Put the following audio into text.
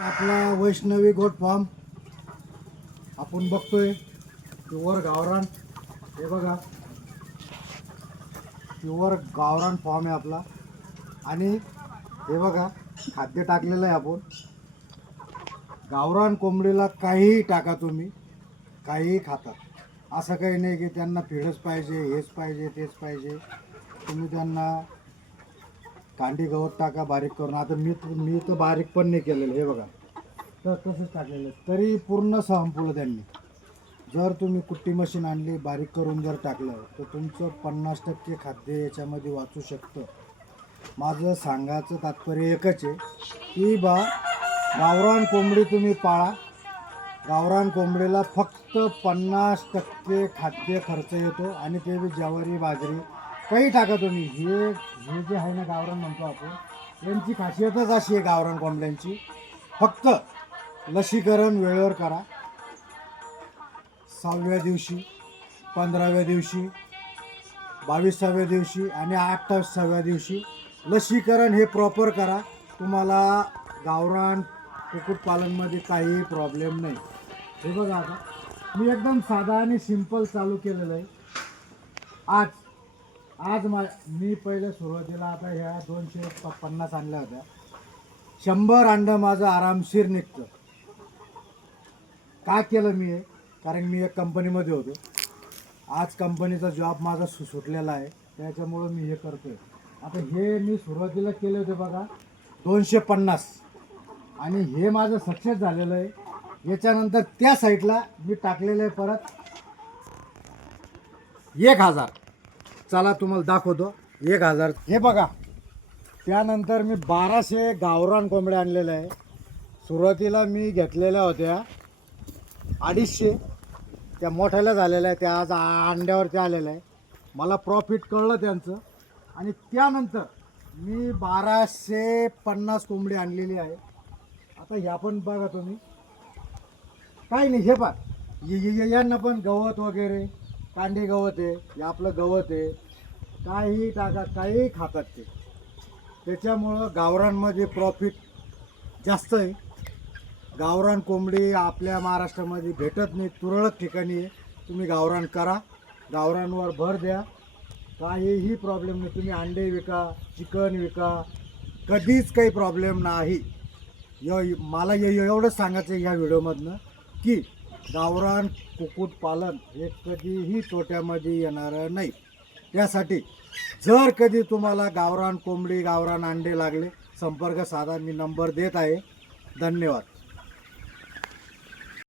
आपला Vaishnavi goat farm आपण बघतोय. प्युअर गावरान, हे बघा प्युअर गावरान फॉर्म आहे आपला. आणि हे बघा खाद्य टाकलेलं आहे आपण. गावरान कोंबडीला काहीही टाका तुम्ही, काहीही खातात. असं काही नाही की त्यांना फीडच पाहिजे, हेच पाहिजे, तेच पाहिजे. तुम्ही त्यांना कांडी गवत टाका बारीक करून. आता मी तर बारीक पण नाही केलेलं, हे बघा तर तसंच टाकलेलं तरी पूर्ण संपवलं त्यांनी. जर तुम्ही कुट्टी मशीन आणली, बारीक करून जर टाकलं तर तुमचं 50% खाद्य याच्यामध्ये वाचू शकतं. माझं सांगायचं तात्पर्य एकच आहे की गावरान कोंबडी तुम्ही पाळा. गावरान कोंबडीला फक्त 50% खाद्य खर्च येतो आणि ते बी ज्वारी बाजरी काही टाका तुम्ही. हे जे आहे ना गावरान म्हणतो आपण, यांची खासियतच अशी आहे गावरान कोंबड्यांची. फक्त लसीकरण वेळेवर करा. 6व्या दिवशी, 15व्या दिवशी, 22व्या दिवशी आणि 28व्या दिवशी लसीकरण हे प्रॉपर करा. तुम्हाला गावरान कुक्कुटपालनमध्ये काही प्रॉब्लेम नाही. हे बघा आता मी एकदम साधा आणि सिंपल चालू केलेलं आहे. आज मी पहिले सुरुवातीला आता ह्या 250 आणल्या होत्या. 100 अंडं माझं आरामशीर निघतं. का केलं मी हे? कारण मी एक कंपनीमध्ये होतो. आज कंपनीचा जॉब माझा सुटलेला आहे, त्याच्यामुळं मी हे करतोय. आता हे मी सुरुवातीला केले होते बघा 250 आणि हे माझं सक्सेस झालेलं आहे. याच्यानंतर त्या साईडला मी टाकलेलं आहे परत 1000. चला तुम्हाला दाखवतो 1000. हे बघा, त्यानंतर मी 1200 गावरान कोंबड्या आणलेल्या आहे. सुरुवातीला मी घेतलेल्या होत्या 250, त्या मोठ्याला झालेल्या आहे, त्या आज अंड्यावरती आलेल्या आहे. मला प्रॉफिट कळलं त्यांचं आणि त्यानंतर मी 1250 कोंबडी आणलेली आहे. आता ह्या पण बघा तुम्ही, काही नाही. हे पहा, यांना पण गवत वगैरे, कांडी गवत आहे, हे आपलं गवत आहे. काही टाका, काही खातात ते. त्याच्यामुळं गावरानमध्ये प्रॉफिट जास्त आहे. गावरान कोंबडी आपल्या महाराष्ट्रामध्ये भेटत नाही, तुरळक ठिकाणी आहे. तुम्ही गावरान करा, गावरानवर भर द्या, काहीही प्रॉब्लेम नाही. तुम्ही अंडे विका, चिकन विका, कधीच काही प्रॉब्लेम नाही. मला एवढंच सांगायचं आहे ह्या व्हिडिओमधनं की गावरान कुक्कुटपालन हे कधीही तोट्यामध्ये येणारं नाही. त्यासाठी जर कधी तुम्हाला गावरान कोंबडी, गावरान अंडे लागले, संपर्क साधा. मी नंबर देत आहे. धन्यवाद.